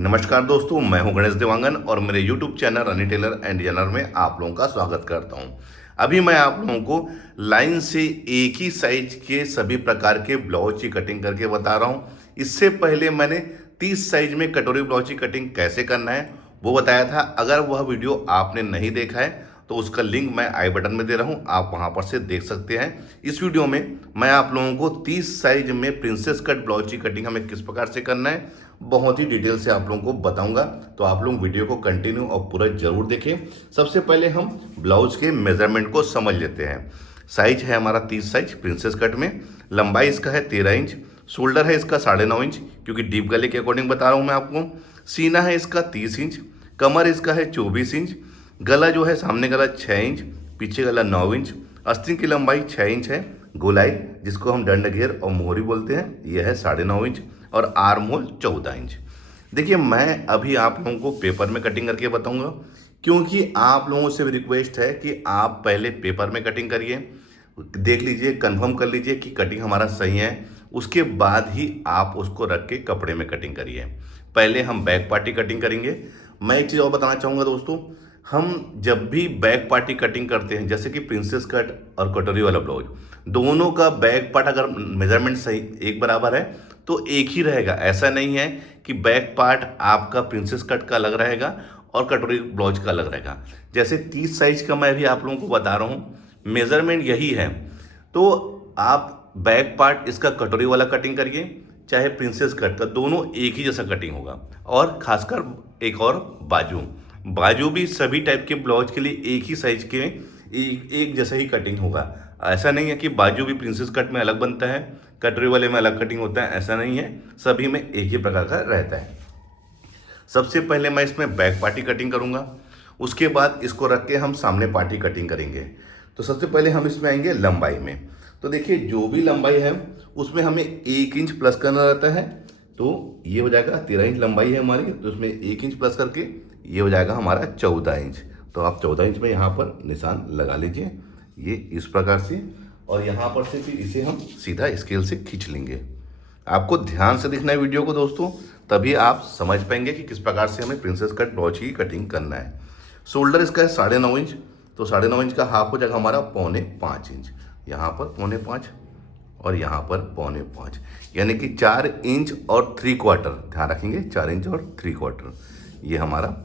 नमस्कार दोस्तों, मैं हूं गणेश देवांगन और मेरे YouTube चैनल रनी टेलर एंड डिजाइनर में आप लोगों का स्वागत करता हूं। अभी मैं आप लोगों को लाइन से एक ही साइज के सभी प्रकार के ब्लाउज की कटिंग करके बता रहा हूं। इससे पहले मैंने 30 साइज में कटोरी ब्लाउज की कटिंग कैसे करना है वो बताया था। अगर वह वीडियो आपने नहीं देखा है तो उसका लिंक मैं आई बटन में दे रहा हूं, आप वहां पर से देख सकते हैं। इस वीडियो में मैं आप लोगों को 30 साइज में प्रिंसेस कट ब्लाउज की कटिंग हमें किस प्रकार से करना है बहुत ही डिटेल से आप लोगों को बताऊंगा, तो आप लोग वीडियो को कंटिन्यू और पूरा जरूर देखें। सबसे पहले हम ब्लाउज के मेजरमेंट को समझ लेते हैं। साइज है हमारा 30 साइज प्रिंसेस कट में, लंबाई इसका है 13 इंच, शोल्डर है इसका 9.5 इंच क्योंकि डीप गले के अकॉर्डिंग बता रहा हूं मैं आपको। सीना है इसका 30 इंच, कमर इसका है 24 इंच, गला जो है सामने गला 6 इंच, पीछे गला 9 इंच, अस्तीन की लंबाई 6 इंच है, गोलाई जिसको हम दंड घेर और मोहरी बोलते हैं यह है 9.5 इंच और आर्म होल 14 इंच। देखिए मैं अभी आप लोगों को पेपर में कटिंग करके बताऊंगा क्योंकि आप लोगों से भी रिक्वेस्ट है कि आप पहले पेपर में कटिंग करिए, देख लीजिए, कंफर्म कर लीजिए कि कटिंग हमारा सही है, उसके बाद ही आप उसको रख के कपड़े में कटिंग करिए। पहले हम बैक पार्टी कटिंग करेंगे। मैं एक चीज़ और बताना चाहूँगा दोस्तों, हम जब भी बैक पार्टी कटिंग करते हैं जैसे कि प्रिंसेस कट और कटोरी वाला ब्लाउज, दोनों का बैक पार्ट अगर मेजरमेंट सही एक बराबर है तो एक ही रहेगा। ऐसा नहीं है कि बैक पार्ट आपका प्रिंसेस कट का अलग रहेगा और कटोरी ब्लाउज का अलग रहेगा। जैसे 30 साइज का मैं भी आप लोगों को बता रहा हूँ, मेजरमेंट यही है, तो आप बैक पार्ट इसका कटोरी वाला कटिंग करिए चाहे प्रिंसेस कट का, दोनों एक ही जैसा कटिंग होगा। और खासकर एक और बाजू बाजू भी सभी टाइप के ब्लाउज के लिए एक ही साइज के एक जैसा ही कटिंग होगा। ऐसा नहीं है कि बाजू भी प्रिंसेस कट में अलग बनता है, कटोरी वाले में अलग कटिंग होता है, ऐसा नहीं है, सभी में एक ही प्रकार का रहता है। सबसे पहले मैं इसमें बैक पार्टी कटिंग करूंगा, उसके बाद इसको रख के हम सामने पार्टी कटिंग करेंगे। तो सबसे पहले हम इसमें आएंगे लंबाई में। तो देखिए जो भी लंबाई है उसमें हमें 1 इंच प्लस करना रहता है, तो ये हो जाएगा 13 इंच लंबाई है हमारी, तो इसमें 1 इंच प्लस करके ये हो जाएगा हमारा 14 इंच। तो आप 14 इंच में यहाँ पर निशान लगा लीजिए, ये इस प्रकार से, और यहाँ पर से फिर इसे हम सीधा स्केल से खींच लेंगे। आपको ध्यान से देखना है वीडियो को दोस्तों, तभी आप समझ पाएंगे कि किस प्रकार से हमें प्रिंसेस कट ब्लाउज की कटिंग करना है। शोल्डर इसका है 9.5 इंच, तो 9.5 इंच का हाफ हो जाएगा हमारा 4.25 इंच, यहाँ पर 4.25 और यहाँ पर 4.25, यानी कि 4 इंच और 3/4, ध्यान रखेंगे 4 इंच और 3/4 ये हमारा।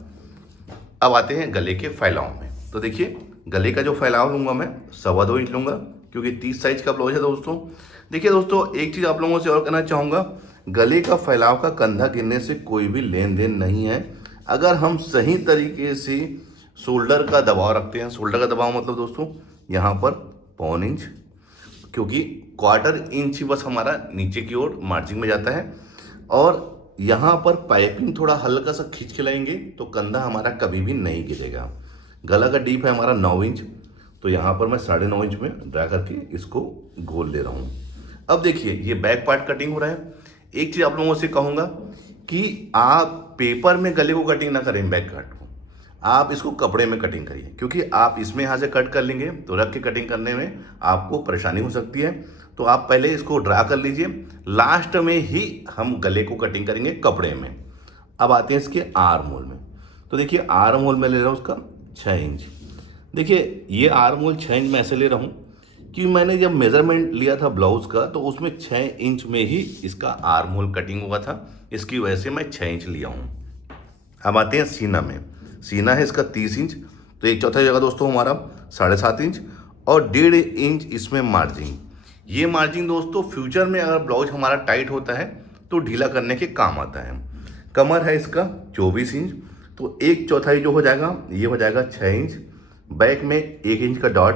अब आते हैं गले के फैलाव में। तो देखिए गले का जो फैलाव लूंगा मैं 2.25 इंच लूंगा क्योंकि 30 साइज का ब्लाउज है दोस्तों। देखिए दोस्तों एक चीज़ आप लोगों से और कहना चाहूँगा, गले का फैलाव का कंधा गिरने से कोई भी लेन देन नहीं है। अगर हम सही तरीके से शोल्डर का दबाव रखते हैं, शोल्डर का दबाव मतलब दोस्तों यहाँ पर 1.25 इंच, क्योंकि 1/4 इंच ही बस हमारा नीचे की ओर मार्जिन में जाता है, और यहाँ पर पाइपिंग थोड़ा हल्का सा खींच के लाएंगे तो कंधा हमारा कभी भी नहीं गिरेगा। गला का डीप है हमारा 9 इंच, तो यहाँ पर मैं 9.5 इंच में ड्रा करके इसको गोल ले रहा हूँ। अब देखिए ये बैक पार्ट कटिंग हो रहा है। एक चीज़ आप लोगों से कहूँगा कि आप पेपर में गले को कटिंग ना करें, बैक पार्ट को आप इसको कपड़े में कटिंग करिए, क्योंकि आप इसमें यहाँ से कट कर लेंगे तो रख के कटिंग करने में आपको परेशानी हो सकती है। तो आप पहले इसको ड्रा कर लीजिए, लास्ट में ही हम गले को कटिंग करेंगे कपड़े में। अब आते हैं इसके आर्म होल में। तो देखिए आर्म होल में ले रहा हूँ उसका 6 इंच। देखिए ये आर्म होल 6 इंच में ऐसे ले रहा हूँ कि मैंने जब मेजरमेंट लिया था ब्लाउज का तो उसमें 6 इंच में ही इसका आर्म होल कटिंग हुआ था, इसकी वजह से मैं 6 इंच लिया हूँ। अब आते हैं सीना में। सीना है इसका 30 इंच, तो 1/4 जगह दोस्तों हमारा 7.5 इंच और 1.5 इंच इसमें मार्जिन। ये मार्जिन दोस्तों फ्यूचर में अगर ब्लाउज हमारा टाइट होता है तो ढीला करने के काम आता है। कमर है इसका 24 इंच, तो 1/4 जो हो जाएगा ये हो जाएगा 6 इंच। बैक में 1 इंच का डॉट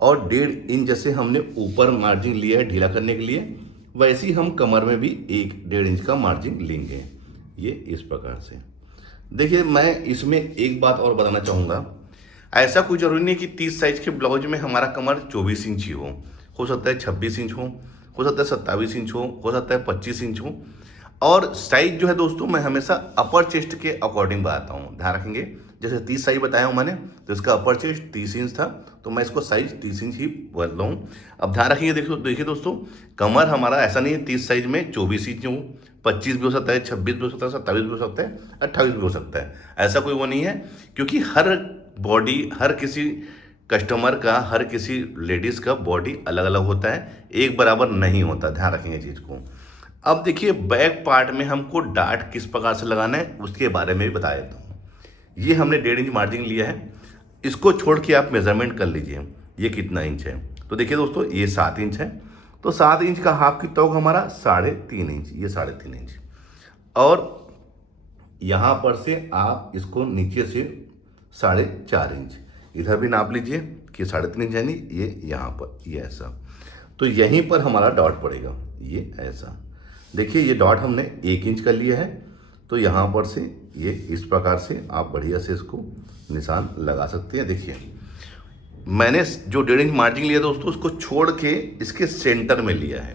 और 1.5 इंच जैसे हमने ऊपर मार्जिन लिया है ढीला करने के लिए, वैसे ही हम कमर में भी 1-1.5 इंच का मार्जिन लेंगे, ये इस प्रकार से। देखिए मैं इसमें एक बात और बताना चाहूँगा, ऐसा कोई ज़रूरी नहीं कि 30 साइज के ब्लाउज में हमारा कमर 24 इंच ही हो सकता है 26 इंच हो सकता है 27 इंच हो सकता है 25 इंच हो। और साइज जो है दोस्तों मैं हमेशा अपर चेस्ट के अकॉर्डिंग बताता हूँ, ध्यान रखेंगे। जैसे 30 साइज बताया हूँ मैंने, तो इसका अपर चेस्ट 30 इंच था, तो मैं इसको साइज 30 इंच ही बदल रहा हूँ। अब ध्यान रखिए, देखिए दोस्तों, कमर हमारा ऐसा नहीं है 30 साइज में 24 इंच हो, 25 भी हो सकता है, 26 भी हो सकता है, 27 भी हो सकता है, 28 भी हो सकता है। ऐसा कोई वो नहीं है, क्योंकि हर बॉडी, हर किसी कस्टमर का, हर किसी लेडीज़ का बॉडी अलग अलग होता है, एक बराबर नहीं होता, ध्यान रखेंगे चीज़ को। अब देखिए बैक पार्ट में हमको डार्ट किस प्रकार से लगाना है उसके बारे में भी बता देता हूँ। ये हमने 1.5 इंच मार्जिन लिया है, इसको छोड़ के आप मेजरमेंट कर लीजिए ये कितना इंच है। तो देखिए दोस्तों ये 7 इंच है, तो 7 इंच का हाफ कितना होगा हमारा 3.5 इंच, ये 3.5 इंच। और यहाँ पर से आप इसको नीचे से 4.5 इंच इधर भी नाप लीजिए कि 3.5 इंच, यानी ये यहाँ पर ये ऐसा, तो यहीं पर हमारा डॉट पड़ेगा, ये ऐसा। देखिए ये डॉट हमने 1 इंच का लिया है, तो यहाँ पर से ये इस प्रकार से आप बढ़िया से इसको निशान लगा सकते हैं। देखिए मैंने जो 1.5 इंच मार्जिन लिया दोस्तों, उसको छोड़ के इसके सेंटर में लिया है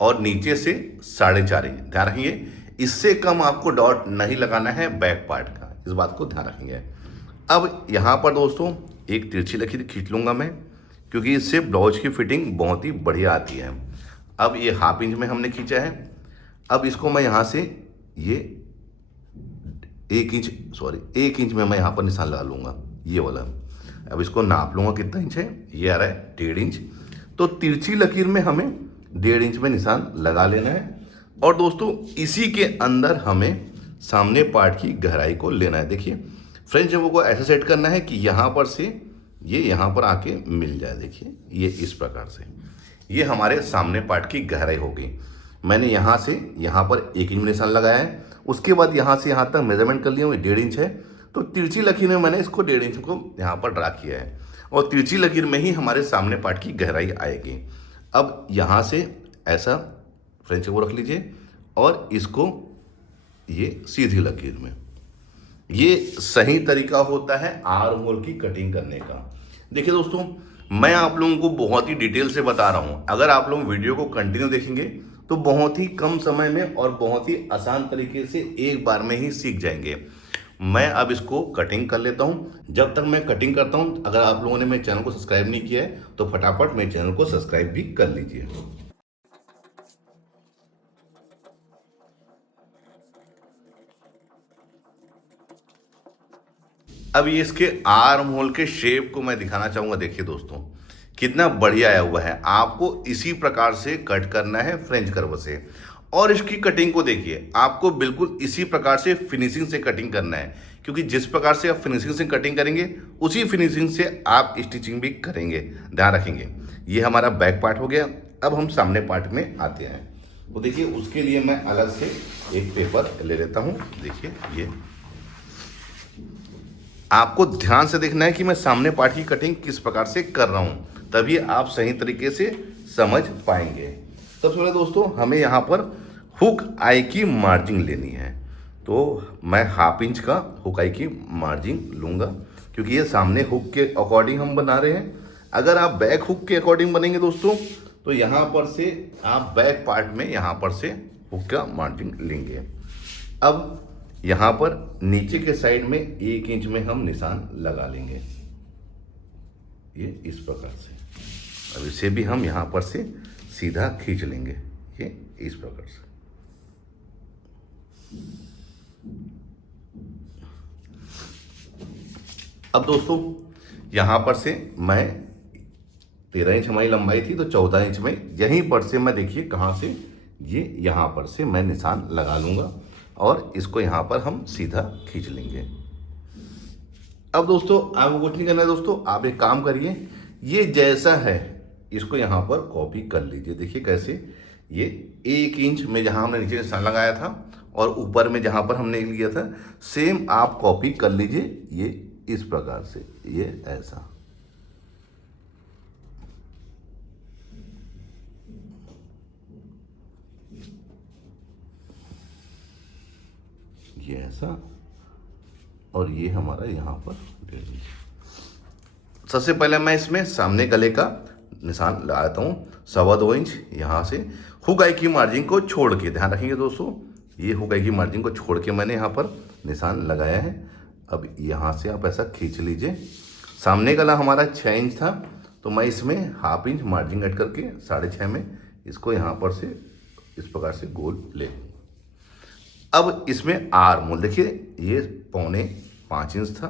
और नीचे से 4.5 इंच, ध्यान रखेंगे। इससे कम आपको डॉट नहीं लगाना है बैक पार्ट का, इस बात को ध्यान रखेंगे। अब यहाँ पर दोस्तों एक तिरछी लकीर खींच लूँगा मैं, क्योंकि इससे ब्लाउज की फिटिंग बहुत ही बढ़िया आती है। अब ये 1/2 इंच में हमने खींचा है, अब इसको मैं यहाँ से ये 1 इंच में मैं यहाँ पर निशान लगा लूँगा, ये वाला। अब इसको नाप लूँगा कितना इंच है, ये आ रहा है 1.5 इंच। तो तिरछी लकीर में हमें 1.5 इंच में निशान लगा लेना है। और दोस्तों इसी के अंदर हमें सामने पार्ट की गहराई को लेना है। देखिए फ्रेंच जगह को ऐसे सेट करना है कि यहाँ पर से ये यहाँ पर आके मिल जाए। देखिए ये इस प्रकार से ये हमारे सामने पार्ट की गहराई होगी। मैंने यहाँ से यहाँ पर 1 इंच निशान लगाया है, उसके बाद यहाँ से यहाँ तक मेजरमेंट कर लिया हूँ, 1.5 इंच है। तो तिरछी लकीर में मैंने इसको 1.5 इंच को यहाँ पर ड्रा किया है, और तिरछी लकीर में ही हमारे सामने पार्ट की गहराई आएगी। अब यहाँ से ऐसा फ्रेंच को रख लीजिए और इसको ये सीधी लकीर में, ये सही तरीका होता है आर्म होल की कटिंग करने का। देखिए दोस्तों मैं आप लोगों को बहुत ही डिटेल से बता रहा हूँ, अगर आप लोग वीडियो को कंटिन्यू देखेंगे तो बहुत ही कम समय में और बहुत ही आसान तरीके से एक बार में ही सीख जाएंगे। मैं अब इसको कटिंग कर लेता हूँ। जब तक मैं कटिंग करता हूँ, अगर आप लोगों ने मेरे चैनल को सब्सक्राइब नहीं किया है तो फटाफट मेरे चैनल को सब्सक्राइब भी कर लीजिए। अब ये इसके आर्म होल के शेप को मैं दिखाना चाहूँगा। देखिए दोस्तों कितना बढ़िया आया हुआ है, आपको इसी प्रकार से कट करना है फ्रेंच कर्व से। और इसकी कटिंग को देखिए, आपको बिल्कुल इसी प्रकार से फिनिशिंग से कटिंग करना है, क्योंकि जिस प्रकार से आप फिनिशिंग से कटिंग करेंगे उसी फिनिशिंग से आप स्टिचिंग भी करेंगे, ध्यान रखेंगे। ये हमारा बैक पार्ट हो गया। अब हम सामने पार्ट में आते हैं। तो देखिए उसके लिए मैं अलग से एक पेपर ले लेता हूँ। देखिए ये आपको ध्यान से देखना है कि मैं सामने पार्ट की कटिंग किस प्रकार से कर रहा हूँ, तभी आप सही तरीके से समझ पाएंगे। सबसे पहले दोस्तों हमें यहाँ पर हुक आई की मार्जिन लेनी है, तो मैं 1/2 इंच का हुक आई की मार्जिन लूँगा, क्योंकि ये सामने हुक के अकॉर्डिंग हम बना रहे हैं। अगर आप बैक हुक के अकॉर्डिंग बनेंगे दोस्तों, तो यहाँ पर से आप बैक पार्ट में यहाँ पर से हुक का मार्जिन लेंगे। अब यहाँ पर नीचे के साइड में 1 इंच में हम निशान लगा लेंगे, ये इस प्रकार से। अब इसे भी हम यहाँ पर से सीधा खींच लेंगे, ये इस प्रकार से। अब दोस्तों यहाँ पर से मैं 13 इंच हमारी लंबाई थी, तो 14 इंच में यहीं पर से मैं देखिए कहाँ से ये यहाँ पर से मैं निशान लगा लूँगा और इसको यहाँ पर हम सीधा खींच लेंगे। अब दोस्तों आपको कुछ नहीं करना है दोस्तों, आप एक काम करिए, ये जैसा है इसको यहाँ पर कॉपी कर लीजिए। देखिए कैसे, ये 1 इंच में जहाँ हमने नीचे निशान लगाया था और ऊपर में जहाँ पर हमने लिया था, सेम आप कॉपी कर लीजिए, ये इस प्रकार से, ये ऐसा। ये ऐसा, और ये हमारा यहाँ पर सबसे पहले मैं इसमें सामने गले का निशान लगाता हूँ 2.25 इंच। यहाँ से हुक आई की मार्जिन को छोड़ के, ध्यान रखेंगे दोस्तों, ये हुक आई की मार्जिन को छोड़ के मैंने यहाँ पर निशान लगाया है। अब यहाँ से आप ऐसा खींच लीजिए। सामने गला हमारा 6 इंच था, तो मैं इसमें 1/2 इंच मार्जिन ऐड करके 6.5 में इसको यहाँ पर से इस प्रकार से गोल ले। अब इसमें आर मोल देखिए, ये 4.25 इंच था,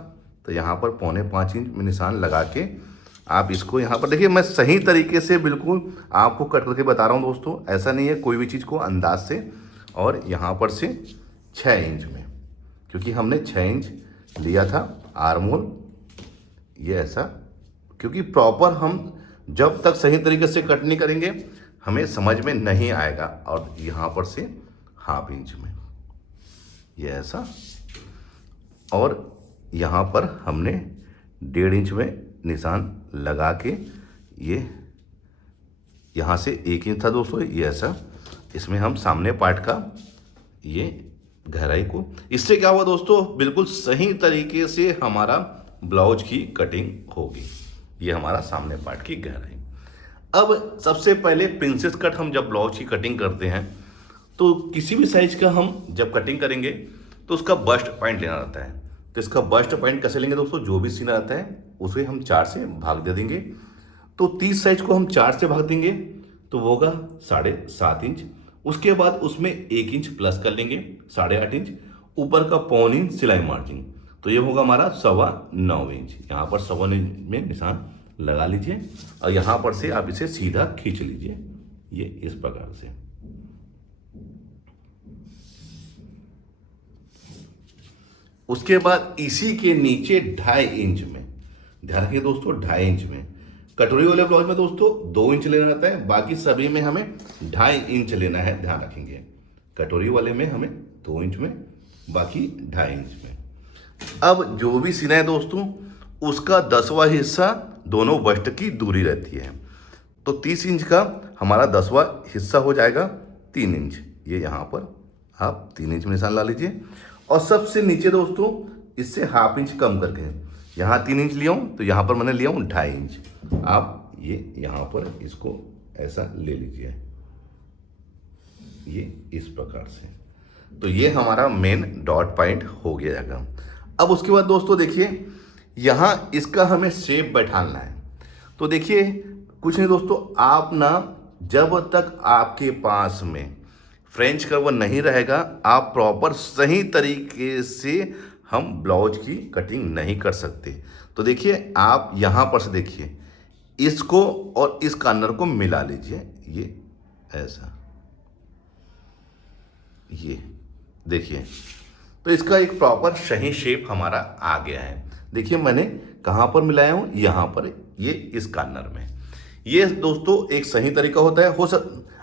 तो यहाँ पर 4.25 इंच में निशान लगा के आप इसको यहाँ पर देखिए, मैं सही तरीके से बिल्कुल आपको कट करके बता रहा हूँ दोस्तों, ऐसा नहीं है कोई भी चीज़ को अंदाज से। और यहाँ पर से 6 इंच में, क्योंकि हमने 6 इंच लिया था आर मोल, ये ऐसा, क्योंकि प्रॉपर हम जब तक सही तरीके से कट नहीं करेंगे हमें समझ में नहीं आएगा। और यहाँ पर से 1/2 इंच में, ये ऐसा, और यहाँ पर हमने 1.5 इंच में निशान लगा के, ये यहाँ से 1 इंच था दोस्तों, ये ऐसा, इसमें हम सामने पार्ट का ये गहराई को, इससे क्या हुआ दोस्तों, बिल्कुल सही तरीके से हमारा ब्लाउज की कटिंग होगी। ये हमारा सामने पार्ट की गहराई। अब सबसे पहले प्रिंसेस कट हम जब ब्लाउज की कटिंग करते हैं तो किसी भी साइज का हम जब कटिंग करेंगे तो उसका बस्ट पॉइंट लेना रहता है। तो इसका बस्ट पॉइंट कैसे लेंगे दोस्तों, जो भी सीना रहता है उसे हम 4 से भाग दे देंगे। तो 30 साइज को हम 4 से भाग देंगे तो वो होगा 7.5 इंच। उसके बाद उसमें 1 इंच प्लस कर लेंगे, 8.5 इंच, ऊपर का 1/4 इंच सिलाई मार्जिन, तो ये होगा हमारा 9.25 इंच। यहाँ पर 9.25 इंच में निशान लगा लीजिए और यहाँ पर से आप इसे सीधा खींच लीजिए, ये इस प्रकार से। उसके बाद इसी के नीचे 2.5 इंच में, ध्यान रखिए दोस्तों, 2.5 इंच में, कटोरी वाले ब्लाउज में दोस्तों 2 इंच लेना रहता है, बाकी सभी में हमें 2.5 इंच लेना है, ध्यान रखेंगे। कटोरी वाले में हमें 2 इंच में, बाकी 2.5 इंच में। अब जो भी सीना है दोस्तों उसका 10वां हिस्सा दोनों बस्ट की दूरी रहती है, तो 30 इंच का हमारा 10वां हिस्सा हो जाएगा 3 इंच। ये यहाँ पर आप 3 इंच में निशान ला लीजिए। और सबसे नीचे दोस्तों इससे 1/2 इंच कम करके, यहाँ 3 इंच लिया हूँ तो यहाँ पर मैंने लिया हूँ 2.5 इंच। आप ये यहाँ पर इसको ऐसा ले लीजिए, ये इस प्रकार से। तो ये हमारा मेन डॉट पॉइंट हो गया। अब उसके बाद दोस्तों देखिए, यहाँ इसका हमें शेप बैठाना है। तो देखिए कुछ नहीं दोस्तों, आप ना जब तक आपके पास में फ्रेंच कर्व नहीं रहेगा, आप प्रॉपर सही तरीके से हम ब्लाउज की कटिंग नहीं कर सकते। तो देखिए आप यहाँ पर से देखिए, इसको और इस कॉर्नर को मिला लीजिए, ये ऐसा, ये देखिए, तो इसका एक प्रॉपर सही शेप हमारा आ गया है। देखिए मैंने कहाँ पर मिलाया हूँ, यहाँ पर, ये इस कॉर्नर में। ये दोस्तों एक सही तरीका होता है।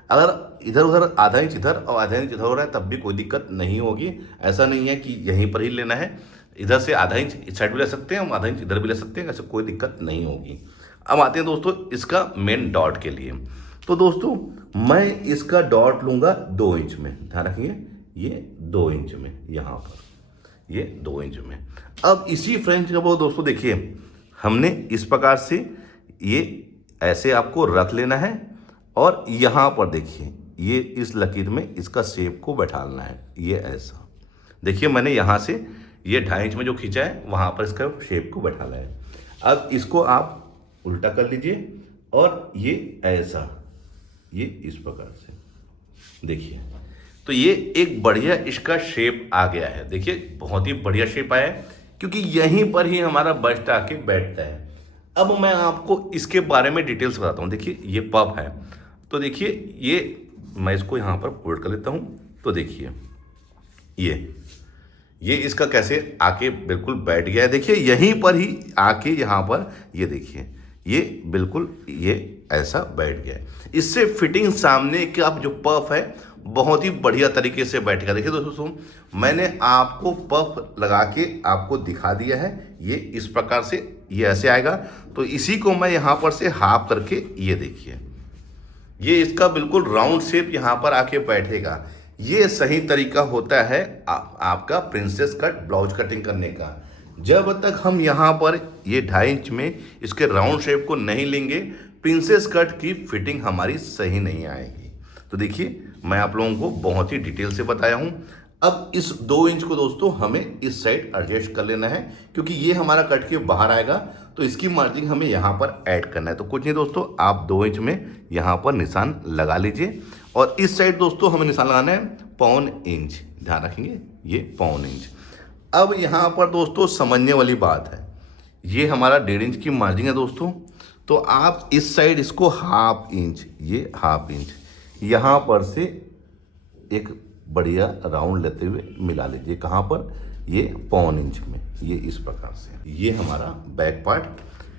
अगर इधर उधर 1/2 इंच इधर और 1/2 इंच इधर हो रहा है तब भी कोई दिक्कत नहीं होगी। ऐसा नहीं है कि यहीं पर ही लेना है, इधर से 1/2 इंच इस साइड भी ले सकते हैं, हम 1/2 इंच इधर भी ले सकते हैं, ऐसे कोई दिक्कत नहीं होगी। अब आते हैं दोस्तों इसका मेन डॉट के लिए। तो दोस्तों मैं इसका डॉट लूँगा 2 इंच में, ध्यान रखिए, ये 2 इंच में, यहाँ पर ये 2 इंच में। अब इसी फ्रेंच का वो दोस्तों देखिए, हमने इस प्रकार से ये ऐसे आपको रख लेना है और यहाँ पर देखिए, ये इस लकीर में इसका शेप को बैठाना है, ये ऐसा। देखिए मैंने यहाँ से ये 2.5 इंच में जो खींचा है वहाँ पर इसका शेप को बैठाना है। अब इसको आप उल्टा कर लीजिए और ये ऐसा, ये इस प्रकार से देखिए। तो ये एक बढ़िया इसका शेप आ गया है। देखिए बहुत ही बढ़िया शेप आया है, क्योंकि यहीं पर ही हमारा बस्ट आके बैठता है। अब मैं आपको इसके बारे में डिटेल्स बताता हूँ। देखिए ये पफ है, तो देखिए ये मैं इसको यहाँ पर फोल्ड कर लेता हूँ। तो देखिए ये इसका कैसे आके बिल्कुल बैठ गया है। देखिए यहीं पर ही आके यहाँ पर ये देखिए, ये बिल्कुल ये ऐसा बैठ गया है। इससे फिटिंग सामने का जो पफ है बहुत ही बढ़िया तरीके से बैठेगा। देखिए दोस्तों मैंने आपको पफ लगा के आपको दिखा दिया है, ये इस प्रकार से ये ऐसे आएगा। तो इसी को मैं यहाँ पर से हाफ करके, ये देखिए, ये इसका बिल्कुल राउंड शेप यहाँ पर आके बैठेगा। ये सही तरीका होता है आपका प्रिंसेस कट ब्लाउज कटिंग करने का। जब तक हम यहाँ पर ये 2.5 इंच में इसके राउंड शेप को नहीं लेंगे, प्रिंसेस कट की फिटिंग हमारी सही नहीं आएगी। तो देखिए मैं आप लोगों को बहुत ही डिटेल से बताया हूँ। अब इस 2 इंच को दोस्तों हमें इस साइड एडजस्ट कर लेना है, क्योंकि ये हमारा कट के बाहर आएगा, तो इसकी मार्जिन हमें यहाँ पर ऐड करना है। तो कुछ नहीं दोस्तों, आप 2 इंच में यहाँ पर निशान लगा लीजिए और इस साइड दोस्तों हमें निशान लगाना है 1/4 इंच। ध्यान रखेंगे, ये पौन इंच। अब यहाँ पर दोस्तों समझने वाली बात है, ये हमारा 1.5 इंच की मार्जिन है दोस्तों, तो आप इस साइड इसको हाफ इंच, ये हाफ इंच यहाँ पर से एक बढ़िया राउंड लेते हुए मिला लीजिए। कहाँ पर? ये पौन इंच में, ये इस प्रकार से। ये हमारा बैक पार्ट,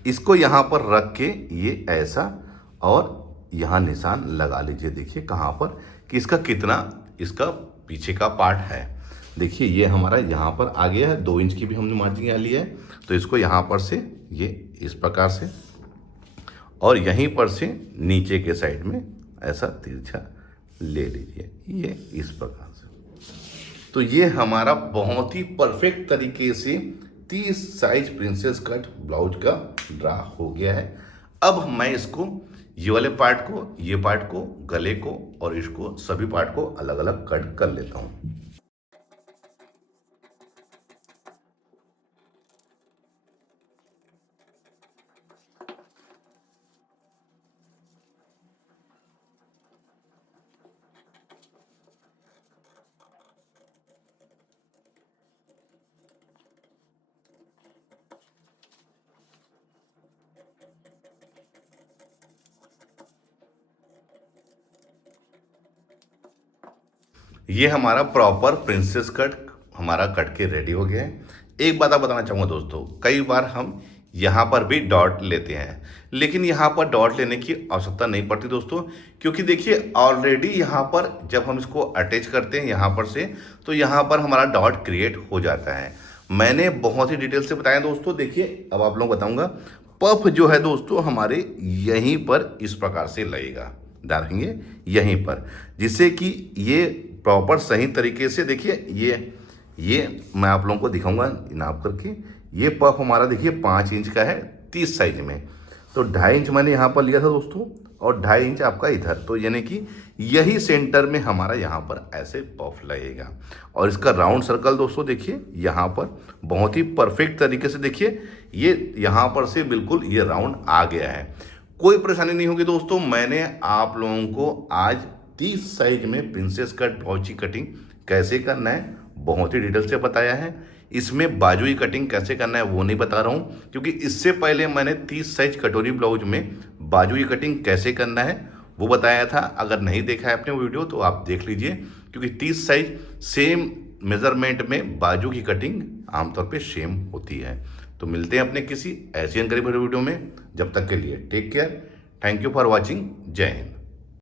इसको यहाँ पर रख के ये ऐसा और यहाँ निशान लगा लीजिए। देखिए कहाँ पर कि इसका कितना, इसका पीछे का पार्ट है। देखिए ये हमारा यहाँ पर आ गया है, 2 इंच की भी हमने मार्जिन यहाँ लिया है, तो इसको यहाँ पर से ये इस प्रकार से और यहीं पर से नीचे के साइड में ऐसा तिरछा ले लीजिए, ये इस प्रकार से। तो ये हमारा बहुत ही परफेक्ट तरीके से 30 साइज प्रिंसेस कट ब्लाउज का ड्रा हो गया है। अब मैं इसको ये वाले पार्ट को, ये पार्ट को, गले को और इसको सभी पार्ट को अलग अलग कट कर लेता हूँ। ये हमारा प्रॉपर प्रिंसेस कट हमारा कट के रेडी हो गया है। एक बात आप बताना चाहूँगा दोस्तों, कई बार हम यहाँ पर भी डॉट लेते हैं, लेकिन यहाँ पर डॉट लेने की आवश्यकता नहीं पड़ती दोस्तों, क्योंकि देखिए ऑलरेडी यहाँ पर जब हम इसको अटैच करते हैं यहाँ पर से, तो यहाँ पर हमारा डॉट क्रिएट हो जाता है। मैंने बहुत ही डिटेल से बताया दोस्तों। देखिए अब आप लोग बताऊँगा, पफ जो है दोस्तों हमारे यहीं पर इस प्रकार से लगेगा, डालेंगे यहीं पर, जिससे कि ये प्रॉपर सही तरीके से। देखिए ये मैं आप लोगों को दिखाऊंगा नाप करके। ये पफ हमारा देखिए 5 इंच का है 30 साइज में, तो 2.5 इंच मैंने यहाँ पर लिया था दोस्तों और 2.5 इंच आपका इधर, तो यानी कि यही सेंटर में हमारा यहाँ पर ऐसे पफ लगेगा। और इसका राउंड सर्कल दोस्तों देखिए यहाँ पर बहुत ही परफेक्ट तरीके से, देखिए ये यहाँ पर से बिल्कुल ये राउंड आ गया है, कोई परेशानी नहीं होगी दोस्तों। मैंने आप लोगों को आज 30 साइज में प्रिंसेस कट ब्लाउज की कटिंग कैसे करना है बहुत ही डिटेल से बताया है। इसमें बाजू की कटिंग कैसे करना है वो नहीं बता रहा हूँ, क्योंकि इससे पहले मैंने 30 साइज कटोरी ब्लाउज में बाजू की कटिंग कैसे करना है वो बताया था। अगर नहीं देखा है अपने वीडियो तो आप देख लीजिए, क्योंकि 30 साइज सेम मेजरमेंट में बाजू की कटिंग आमतौर पे सेम होती है। तो मिलते हैं अपने किसी ऐसी जानकारी भरे वीडियो में, जब तक के लिए take care, thank you for watching, जय हिंद।